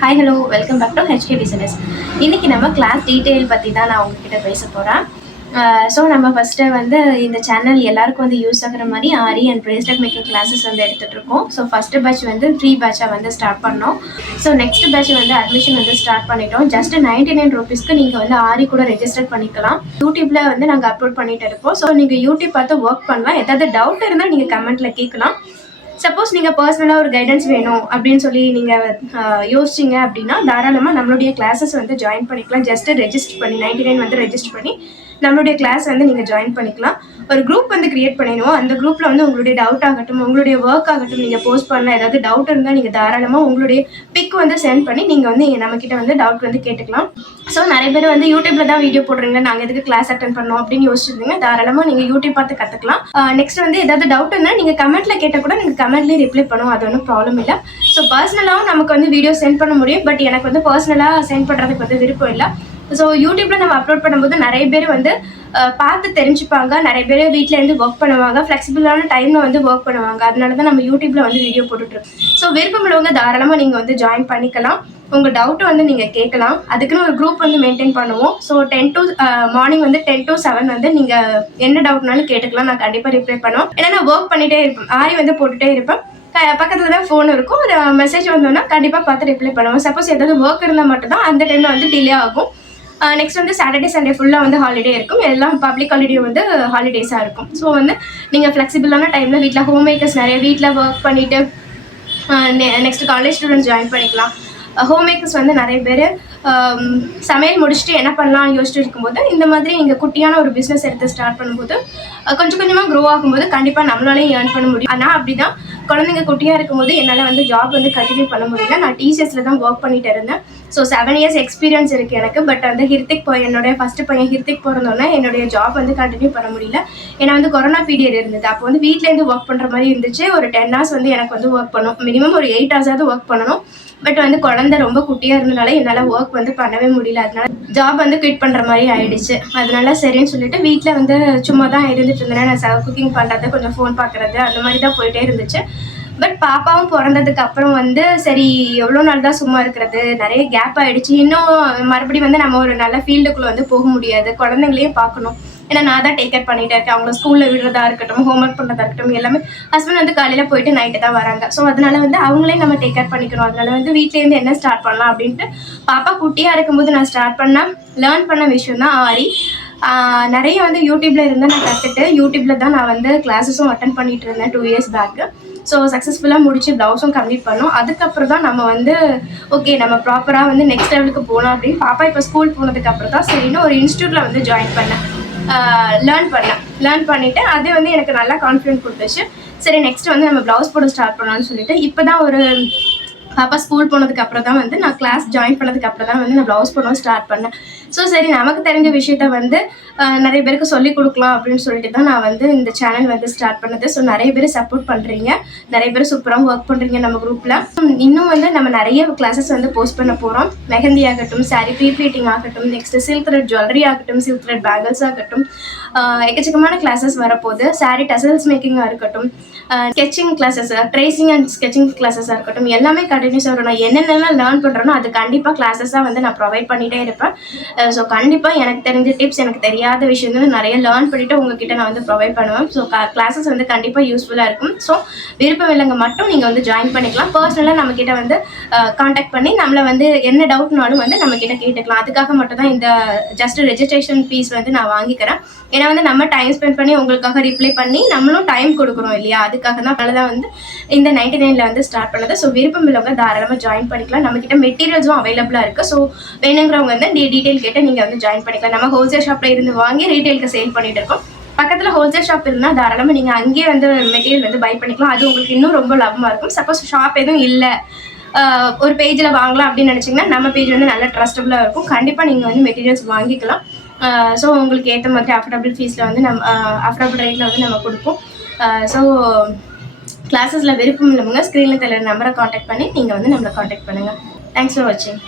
Hi hello welcome back to HK business இன்றைக்கி நம்ம class detail பற்றி தான் நான் உங்ககிட்ட பேச போகிறேன் ஸோ நம்ம ஃபஸ்ட்டு வந்து இந்த சேனல் எல்லாருக்கும் வந்து யூஸ் ஆகுற மாதிரி aari and bracelet making classes வந்து எடுத்துகிட்டு இருக்கோம் ஸோ ஃபஸ்ட்டு பேட்ச் வந்து ஃப்ரீ பேட்சாக வந்து ஸ்டார்ட் பண்ணோம். ஸோ நெக்ஸ்ட் பேட்ச் வந்து அட்மிஷன் வந்து ஸ்டார்ட் பண்ணிட்டோம். ஜஸ்ட் நைன்டி நைன் ருபீஸ்க்கு நீங்கள் வந்து ஆரி கூட ரெஜிஸ்டர் பண்ணிக்கலாம். யூடியூப்பில் வந்து நாங்கள் அப்லோட் பண்ணிட்டு இருப்போம் ஸோ நீங்கள் யூடியூப் பார்த்து ஒர்க் பண்ணலாம். ஏதாவது டவுட் இருந்தால் நீங்கள் கமெண்ட்டில் கேட்கலாம். சப்போஸ் நீங்கள் பர்சனலாக ஒரு கைடன்ஸ் வேணும் அப்படின்னு சொல்லி நீங்கள் யோசிச்சிங்க அப்படின்னா தாராளமாக நம்மளுடைய கிளாஸஸ் வந்து ஜாயின் பண்ணிக்கலாம். ஜஸ்ட் ரெஜிஸ்டர் பண்ணி நைன்டி நைன் வந்து ரெஜிஸ்டர் பண்ணி நம்மளுடைய கிளாஸ் வந்து நீங்கள் ஜாயின் பண்ணிக்கலாம். ஒரு குரூப் வந்து கிரியேட் பண்ணிடுவோம். அந்த குரூப்பில் வந்து உங்களுடைய டவுட் ஆகட்டும் உங்களுடைய ஒர்க் ஆகட்டும் நீங்கள் போஸ்ட் பண்ண ஏதாவது டவுட் இருந்தால் நீங்கள் தாராளமாக உங்களுடைய பிக் வந்து சென்ட் பண்ணி நீங்கள் வந்து நம்மக்கிட்ட வந்து டவுட் வந்து கேட்டுக்கலாம். ஸோ நிறைய பேர் வந்து யூடியூப்ல தான் வீடியோ போடுறீங்க. நாங்கள் எதுக்கு கிளாஸ் அட்டன் பண்ணோம் அப்படின்னு யோசிச்சிருந்தீங்க. தாராளமாக நீங்கள் யூடியூப் பார்த்து கற்றுக்கலாம் நெக்ஸ்ட் வந்து ஏதாவது டவுட் இருந்தால் நீங்கள் கமெண்ட்ல கேட்டால் கூட நீங்கள் கமெண்ட்லேயே ரிப்ளை பண்ணுவோம் அது ஒன்றும் ப்ராப்ளம் இல்லை. ஸோ பர்சனலாகவும் நமக்கு வந்து வீடியோ சென்ட் பண்ண முடியும். பட் எனக்கு வந்து பர்சனலாக சென்ட் பண்ணுறதுக்கு வந்து விருப்பம் இல்லை. ஸோ யூடியூப்ல நம்ம அப்லோட் பண்ணும்போது நிறைய பேர் வந்து பார்த்து தெரிஞ்சுப்பாங்க. நிறைய பேர் வீட்டிலேருந்து இருந்து ஒர்க் பண்ணுவாங்க. ஃப்ளெக்சிபிளான டைம்ல வந்து ஒர்க் பண்ணுவாங்க. அதனால தான் நம்ம யூடியூப்ல வந்து வீடியோ போட்டுட்ருக்கோம் ஸோ விருப்பம் உள்ளவங்க தாராளமாக நீங்கள் வந்து ஜாயின் பண்ணிக்கலாம். உங்கள் டவுட்டை வந்து நீங்கள் கேட்கலாம். அதுக்குன்னு ஒரு குரூப் வந்து மெயின்டைன் பண்ணுவோம். ஸோ டென் டு மார்னிங் வந்து டென் டு செவன் வந்து நீங்கள் என்ன டவுட்னாலும் கேட்டுக்கலாம். நான் கண்டிப்பாக ரிப்ளை பண்ணுவோம். ஏன்னா நான் ஒர்க் பண்ணிகிட்டே இருப்பேன். ஆரி வந்து போட்டுகிட்டே இருப்பேன். பக்கத்தில் தான் ஃபோன் இருக்கும். ஒரு மெசேஜ் வந்தோன்னா கண்டிப்பாக பார்த்து ரிப்ளை பண்ணுவோம். சப்போஸ் ஏதாவது ஒர்க் இருந்தால் மட்டும்தான் அந்த டைமில் வந்து டிலே ஆகும். நெக்ஸ்ட் வந்து சாட்டர்டே சண்டே ஃபுல்லாக வந்து ஹாலிடே இருக்கும். எல்லாம் பப்ளிக் ஹாலிடே வந்து ஹாலிடேஸாக இருக்கும். ஸோ வந்து நீங்கள் ஃப்ளெக்சிபிளான டைமில் வீட்டில் ஹோம் மேக்கர்ஸ் நிறைய வீட்டில் ஒர்க் பண்ணிவிட்டு நெக்ஸ்ட் காலேஜ் ஸ்டூடெண்ட்ஸ் ஜாயின் பண்ணிக்கலாம். ஹோம் மேக்கர்ஸ் வந்து நிறைய பேர் சமையல் முடிச்சுட்டு என்ன பண்ணலாம் யோசிச்சுட்டு இருக்கும்போது இந்த மாதிரி நீங்கள் குட்டியான ஒரு பிஸ்னஸ் எடுத்து ஸ்டார்ட் பண்ணும்போது கொஞ்சம் கொஞ்சமாக க்ரோ ஆகும்போது கண்டிப்பாக நம்மளாலையும் ஏர்ன் பண்ண முடியும். ஆனால் அப்படி தான் குழந்தைங்க குட்டியாக இருக்கும்போது என்னால் வந்து ஜாப் வந்து கண்டினியூ பண்ண முடியல. நான் டீச்சர்ஸில் தான் ஒர்க் பண்ணிட்டு இருந்தேன். ஸோ செவன் இயர்ஸ் எக்ஸ்பீரியன்ஸ் இருக்குது எனக்கு. பட் வந்து ஹிர்திக் போய் என்னுடைய ஃபஸ்ட்டு பையன் ஹிர்திக் பிறந்தோன்னே என்னுடைய ஜாப் வந்து கண்டினியூ பண்ண முடியல. ஏன்னா வந்து கொரோனா பீரியட் இருந்தது. அப்போ வந்து வீட்டிலேருந்து ஒர்க் பண்ணுற மாதிரி இருந்துச்சு. ஒரு டென் ஹவர்ஸ் வந்து எனக்கு வந்து ஒர்க் பண்ணும் மினிமம் ஒரு எயிட் ஹவர்ஸாவது ஒர்க் பண்ணணும். பட் வந்து குழந்தை ரொம்ப குட்டியாக இருந்தனால என்னால் ஒர்க் வந்து பண்ணவே முடியல. அதனால ஜாப் வந்து குவிட் பண்ணுற மாதிரி ஆயிடுச்சு. அதனால சரின்னு சொல்லிட்டு வீட்டில் வந்து சும்மா தான் இருந்துட்டு இருந்தேன். நான் குக்கிங் பண்ணுறது கொஞ்சம் ஃபோன் பார்க்குறது அந்த மாதிரி தான் போயிட்டே இருந்துச்சு. பட் பாப்பாவும் பிறந்ததுக்கு அப்புறம் வந்து சரி எவ்வளோ நாள் தான் சும்மா இருக்கிறது? நிறைய கேப் ஆயிடுச்சு. இன்னும் மறுபடியும் வந்து நம்ம ஒரு நல்ல ஃபீல்டுக்குள்ளே வந்து போக முடியாது. குழந்தைங்களையும் பார்க்கணும். ஏன்னா நான் தான் டேக் கேர் பண்ணிட்டே இருக்கேன். அவங்கள ஸ்கூலில் விடுறதா இருக்கட்டும் ஹோம்ஒர்க் பண்ணுறதா இருக்கட்டும் எல்லாமே ஹஸ்பண்ட் வந்து காலையில் போயிட்டு நைட்டு தான் வராங்க. ஸோ அதனால வந்து அவங்களே நம்ம டேக் கேர் பண்ணிக்கணும். அதனால வந்து வீட்லேருந்து என்ன ஸ்டார்ட் பண்ணலாம் அப்படின்ட்டு பாப்பா குட்டியாக இருக்கும்போது நான் ஸ்டார்ட் பண்ண லேர்ன் பண்ண விஷயம் தான் ஆரி. நிறைய வந்து யூடியூப்ல இருந்து நான் கற்றுட்டு யூடியூப்ல தான் நான் வந்து கிளாஸஸும் அட்டன் பண்ணிட்டு இருந்தேன் டூ இயர்ஸ் பேக்கு ஸோ சக்ஸஸ்ஃபுல்லாக முடிச்சு ப்ளவுஸும் கம்ப்ளீட் பண்ணோம். அதுக்கப்புறம் தான் நம்ம வந்து ஓகே நம்ம ப்ராப்பராக வந்து நெக்ஸ்ட் லெவலுக்கு போகலாம் அப்படின்னு பாப்பா இப்போ ஸ்கூல் போனதுக்கு அப்புறம் தான் சரின்னு ஒரு இன்ஸ்டியூட்டில் வந்து ஜாயின் பண்ணேன். லேர்ன் பண்ணேன். லேர்ன் பண்ணிவிட்டு அது வந்து எனக்கு நல்லா கான்ஃபிடென்ட் கொடுத்துச்சு. சரி நெக்ஸ்ட் வந்து நம்ம ப்ளவுஸ் போட ஸ்டார்ட் பண்ணலாம்னு சொல்லிட்டு இப்போ தான் ஒரு பாப்பா ஸ்கூல் போனதுக்கு அப்புறம் தான் வந்து நான் கிளாஸ் ஜாயின் பண்ணதுக்கு அப்புறம் தான் வந்து நான் ப்ளவுஸ் பண்ணவும் ஸ்டார்ட் பண்ணேன். ஸோ சரி நமக்கு தெரிஞ்ச விஷயத்த வந்து நிறைய பேருக்கு சொல்லிக் கொடுக்கலாம் அப்படின்னு சொல்லிட்டு தான் நான் வந்து இந்த சேனல் வந்து ஸ்டார்ட் பண்ணது. ஸோ நிறைய பேர் சப்போர்ட் பண்ணுறீங்க நிறைய பேர் சூப்பராக ஒர்க் பண்ணுறீங்க நம்ம குரூப்பில் இன்னும் வந்து நம்ம நிறைய கிளாஸஸ் வந்து போஸ்ட் பண்ண போகிறோம் மெஹந்தி ஆகட்டும் சாரி ப்ரீப்ளீட்டிங் ஆகட்டும் நெக்ஸ்ட் சில்க் த்ரெட் ஜுவல்லரி ஆகட்டும் சில்க் த்ரெட் பேங்கிள்ஸ் ஆகட்டும் எக்கச்சக்கமான கிளாஸஸ் வரப்போகுது. சாரி டசல்ஸ் மேக்கிங்காக இருக்கட்டும் sketching classes tracing and sketching கிளாஸஸாக இருக்கட்டும் எல்லாமே கண்டினியூஸாக வரும் நான் என்னென்னலாம் லேர்ன் பண்ணுறேனோ அது கண்டிப்பாக கிளாஸஸாக வந்து நான் ப்ரொவைட் பண்ணிகிட்டே இருப்பேன். ஸோ கண்டிப்பாக எனக்கு தெரிஞ்ச டிப்ஸ் எனக்கு தெரியாத விஷயங்கள் நிறைய லேர்ன் பண்ணிவிட்டு உங்ககிட்ட நான் வந்து ப்ரொவைட் பண்ணுவேன். ஸோ கிளாஸஸ் வந்து கண்டிப்பாக யூஸ்ஃபுல்லாக இருக்கும். ஸோ விருப்பம் இல்லைங்க மட்டும் நீங்கள் வந்து ஜாயின் பண்ணிக்கலாம். பர்சனலாக நம்மக்கிட்ட வந்து காண்டாக்ட் பண்ணி நம்மளை வந்து என்ன டவுட்னாலும் வந்து நம்மக்கிட்ட கேட்டுக்கலாம். அதுக்காக மட்டும் தான் இந்த ஜஸ்ட் ரெஜிஸ்ட்ரேஷன் ஃபீஸ் வந்து நான் வாங்கிக்கிறேன். ஏன்னா வந்து நம்ம டைம் ஸ்பெண்ட் பண்ணி உங்களுக்காக ரிப்ளை பண்ணி நம்மளும் டைம் கொடுக்குறோம் இல்லையா? அதுக்காக தான் தான் வந்து இந்த நைன்டி நைனில் வந்து ஸ்டார்ட் பண்ணது. ஸோ விருப்பம் இல்லைங்க தாராளமாக ஜாயின் பண்ணிக்கலாம். நம்மக்கிட்ட மெட்டீரியல்ஸும் அவைலபிளாக இருக்குது ஸோ வேணுங்கிறவங்க வந்து டீ டீட்டெயில் கேட்டு நீங்கள் வந்து ஜாயின் பண்ணிக்கலாம். நம்ம ஹோல்சேல் ஷாப்பில் இருந்து வாங்கி ரீட்டெயிலுக்கு சேல் பண்ணிட்டு இருக்கோம். பக்கத்தில் ஹோல்சேல் ஷாப் இருந்தால் தாராளமாக நீங்கள் அங்கேயே வந்து மெட்டீரியல் வந்து பை பண்ணிக்கலாம். அது உங்களுக்கு இன்னும் ரொம்ப லாபமாக இருக்கும். சப்போஸ் ஷாப் எதுவும் இல்லை. ஒரு பேஜில் வாங்கலாம் அப்படின்னு நினச்சிங்கன்னா நம்ம பேஜ் வந்து நல்ல ட்ரஸ்டபுளாக இருக்கும். கண்டிப்பாக நீங்கள் வந்து மெட்டீரியல்ஸ் வாங்கிக்கலாம். ஸோ உங்களுக்கு ஏற்ற மாதிரி அஃபோர்டபுள் ஃபீஸில் வந்து நம்ம அஃபோர்டபுள் ரேட்டில் வந்து நம்ம கொடுப்போம். ஸோ கிளாஸஸில் விருப்பம் உள்ளவங்க ஸ்க்ரீனில் தெரியல நம்பரை காண்டாக்ட் பண்ணி நீங்கள் வந்து நம்மளை காண்டாக்ட் பண்ணுங்கள் தேங்க்ஸ் ஃபார் வாட்சிங்